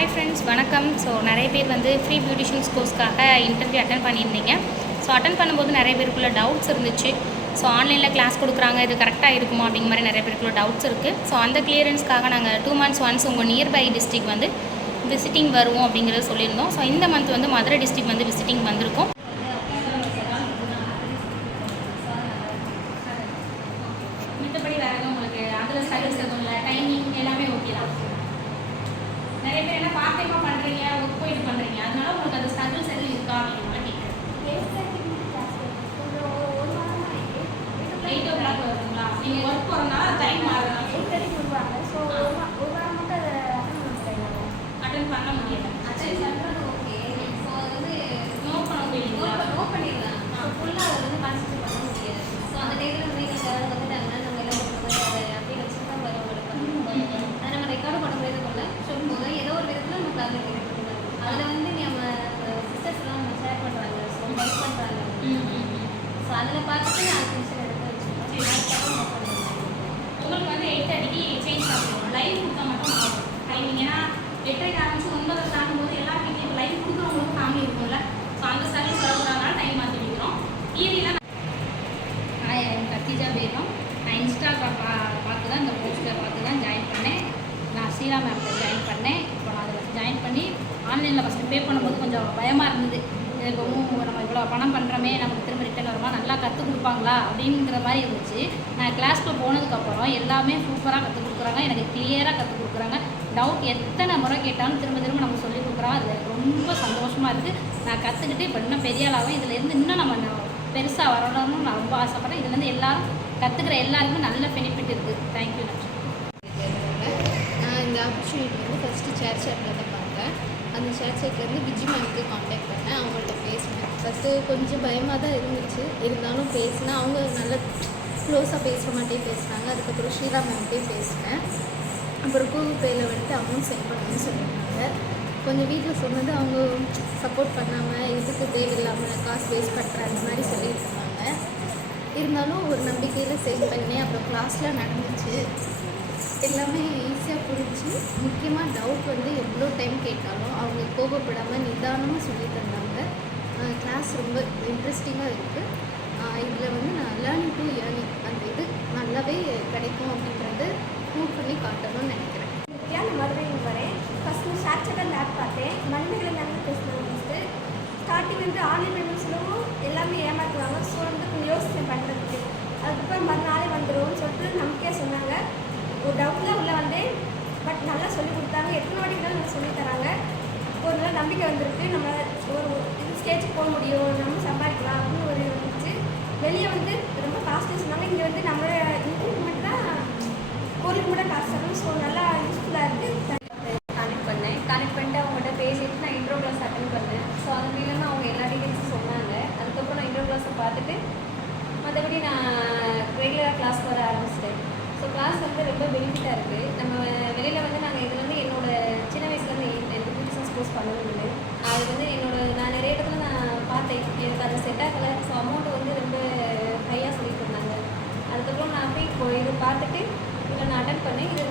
Hi friends, வணக்கம். So நிறைய பேர் வந்து ஃப்ரீ பியூட்டிஷியன்ஸ் கோர்ஸ்க்காக இன்டர்வியூ அட்டன் பண்ணியிருந்தீங்க. ஸோ அட்டன் பண்ணும்போது நிறைய பேருக்குள்ள டவுட்ஸ் இருந்துச்சு. ஸோ ஆன்லைனில் கிளாஸ் கொடுக்குறாங்க, இது கரெக்டாக இருக்குமா அப்படிங்கிற மாதிரி நிறைய பேருக்குள்ள டவுட்ஸ் இருக்குது. ஸோ அந்த கிளியரன்ஸ்க்காக நாங்கள் 2 months ஒன்ஸ் உங்கள் நியர்பை டிஸ்ட்ரிக் வந்து விசிட்டிங் வருவோம் அப்படிங்கிறத சொல்லியிருந்தோம். ஸோ இந்த மந்த் வந்து மதுரை டிஸ்ட்ரிக் வந்து விசிட்டிங் வந்திருக்கோம். மற்றபடி வேறு எதுவும் உங்களுக்கு அதில் ஸ்டடிஸ் எதுவும் இல்லை, டைமிங் எல்லாமே ஓகே தான். நிறைய பேர் என்ன பார்ட் டைமாக பண்ணுறீங்க, ஒர்க் போயிட்டு பண்ணுறீங்க, அதனால உங்களுக்கு அந்த ஸ்ட்ரகிள்ஸ் எதுவும் இருக்கா அப்படிங்கிறத கேட்குறேன். 8 o'clock வருதுங்களா? நீங்கள் ஒர்க் போகிறதுனால டைம் மாறுதுனால அட்டன் பண்ண முடியல. நோ பண்ண முடியல. ஃபுல்லாக அதை வந்து கான்சன்ட்ரேட் பண்ண முடியாது. ஸோ அந்த டைமில் வந்து எங்களுக்கு யாராவது வந்துட்டாங்கன்னா நம்ம எல்லாம் பண்ணுறது அதை அப்படியே வச்சு தான் வரும். அதை நம்ம ரெக்கார்டு பண்ண முடியாது போல சொல்லும் போது ஏதோ ஒரு விதத்தில் நம்ம கிளாஸில் கேட்டுருக்கோம். அதில் வந்து நம்ம சிஸ்டர்ஸ்லாம் நம்ம ஷேர் பண்ணுறாங்க, ஸோ ஹெல்ப் பண்ணுறாங்க. ஸோ அதில் பார்த்துட்டு நான் டென்ஷன் எடுத்து வச்சுருக்கோம். உங்களுக்கு வந்து 8:30க்கு சேஞ்ச் ஆகும். லைவ் கொடுத்தா மட்டும் ஆகும் டைமிங். ஏன்னா 8:30 ஆரம்பிச்சு 9 தாண்டும்போது எல்லாருக்கும் இப்போ லைவ் கொடுக்குறவங்களுக்கும் ஃபேமிலி இருக்கும்ல. ஸோ அந்த சர்வீஸ் வரக்கூடாதுனால டைம் மாற்றி வைக்கிறோம். ஈவினிங்லாம் hi, I am Khadija Begum. நான் இன்ஸ்டாகிராம் பார்த்து தான் இந்த போஸ்ட்டை பார்த்து தான் ஜாயின் பண்ணேன். நான் ஸ்ரீரா மேம்கிட்ட ஜாயின் பண்ணேன். இப்போ நான் அதில் ஜாயின் பண்ணி ஆன்லைனில் ஃபஸ்ட்டு பே பண்ணும்போது கொஞ்சம் பயமாக இருந்தது. இப்போ நம்ம இவ்வளோ பணம் பண்ணுறோமே, நமக்கு திரும்ப ரிட்டன் வருமா, நல்லா கற்றுக் கொடுப்பாங்களா அப்படிங்கிற மாதிரி இருந்துச்சு. நான் கிளாஸ்க்கு போனதுக்கப்புறம் எல்லாமே சூப்பராக கற்றுக் கொடுக்குறாங்க, எனக்கு கிளியராக கற்றுக் கொடுக்குறாங்க. டவுட் எத்தனை முறை கேட்டாலும் திரும்ப திரும்ப நம்ம சொல்லிக் கொடுக்குறாங்க. அது எனக்கு ரொம்ப சந்தோஷமாக இருக்குது. நான் கற்றுக்கிட்டு இப்போ இன்னும் பெரிய ஆளாகவும் இதுலேருந்து இன்னும் நம்ம பெருசாக வரணும்னு நான் ரொம்ப ஆசைப்பட்றேன். இதுலேருந்து எல்லோரும் கற்றுக்கிற எல்லாருக்குமே நல்ல பெனிஃபிட் இருக்குது. தேங்க்யூ. நான் இந்த ஆப்பர்ச்சுனிட்டி வந்து ஃபஸ்ட்டு ஷேர் சேட்டில் தான் பார்த்தேன். அந்த ஷேர் சேட்லேருந்து விஜி மேம்க்கு காண்டாக்ட் பண்ணேன், அவங்கள்ட்ட பேசினேன். ஃபஸ்ட்டு கொஞ்சம் பயமாக தான் இருந்துச்சு, இருந்தாலும் பேசினேன். அவங்க நல்ல க்ளோஸாக பேசுகிற மாட்டே பேசினாங்க. அதுக்கப்புறம் ஸ்ரீரா மேம்கிட்டே பேசினேன். அப்புறம் கூகுள் பேயில் வந்துட்டு அமௌண்ட் சென்ட் பண்ணணும்னு சொல்லியிருந்தாங்க. கொஞ்சம் வீட்டில் சொன்னது அவங்க சப்போர்ட் பண்ணாமல் இதுக்கு தேவையில்லாமல் காசு வேஸ்ட் பண்ணுற அந்த மாதிரி சொல்லிட்டு இருந்தாங்க. இருந்தாலும் ஒரு நம்பிக்கையில் சென்ட் பண்ணேன். அப்புறம் கிளாஸ்லாம் நடந்துச்சு, எல்லாமே ஈஸியாக புரிஞ்சு. முக்கியமாக டவுட் வந்து எவ்வளோ டைம் கேட்டாலும் அவங்க கோபப்படாமல் நிதானமாக சொல்லி தந்தாங்க. கிளாஸ் ரொம்ப இன்ட்ரெஸ்டிங்காக இருக்குது. இதில் வந்து நான் லேர்னிங் டு ஏர்னிங் அந்த இது நல்லாவே கிடைக்கும் அப்படின்றது ப்ரூவ் பண்ணி காட்டணும்னு நினைக்கிறேன். நான் மதுரையில் வரேன். ஃபஸ்ட்டு ஷேர் சேட்டில் ஆப் பார்த்தேன். மண்மைகளை நாங்கள் பேசினாங்க. ஃபஸ்ட்டு ஸ்டார்டிங் வந்து ஆன்லைன் பேமெண்ட் சொல்லவும் எல்லாமே ஏமாற்றுவாங்க. ஸோ வந்து கொஞ்சம் யோசிச்சேன் பண்ணுறதுக்கு. அதுக்கப்புறம் மறுநாளே வந்துடும் சொல்லிட்டு நம்பிக்கையாக சொன்னாங்க. ஒரு டவுட்லாம் உள்ளே வந்தேன், பட் நல்லா சொல்லிக் கொடுத்தாங்க. எத்தனை வாட்டி இருந்தாலும் நம்ம சொல்லித் தராங்க. ஒரு நாள் நம்பிக்கை வந்திருக்கு, நம்ம ஒரு இது ஸ்டேஜுக்கு போக முடியும், நம்ம சம்பாதிக்கலாம் அப்படின்னு ஒரு வந்துச்சு. வெளியே வந்து ரொம்ப காஸ்ட்லி சொன்னாங்க. இங்கே வந்து நம்மளோட இன்க்ரீமெண்ட் மட்டும் தான் பொருளுக்கு கூட காசு தரணும். ஸோ நல்லா யூஸ்ஃபுல்லாக இருக்குது. கனெக்ட் பண்ணிட்டு அவங்கள்ட்ட பேசிட்டு நான் இன்ட்ரோ கிளாஸ் அட்டன் பண்ணேன். ஸோ அது மூலமாக அவங்க எல்லா டீட்டெயில்ஸும் சொன்னாங்க. அதுக்கப்புறம் நான் இன்ட்ரோ கிளாஸை பார்த்துட்டு மற்றபடி நான் ரெகுலராக கிளாஸ் வர ஆரம்பிச்சிட்டேன். ஸோ கிளாஸ் வந்து ரொம்ப பெனிஃபிட்டாக இருக்குது. நம்ம வெளியில் வந்து நாங்கள் இதில் வந்து சின்ன வயசுலேருந்து எனக்கு பியூட்டிஷியன்ஸ் கோர்ஸ் பண்ணணும். அது வந்து நான் நிறைய இடத்துல நான் பார்த்தேன், எனக்கு அது செட் ஆகலை. ஸோ அமௌண்ட் வந்து ரொம்ப ஹையாக சொல்லிட்டு இருந்தாங்க. அதுக்கப்புறம் நான் போய் இது பார்த்துட்டு இதில் நான் அட்டன் பண்ணேன். இது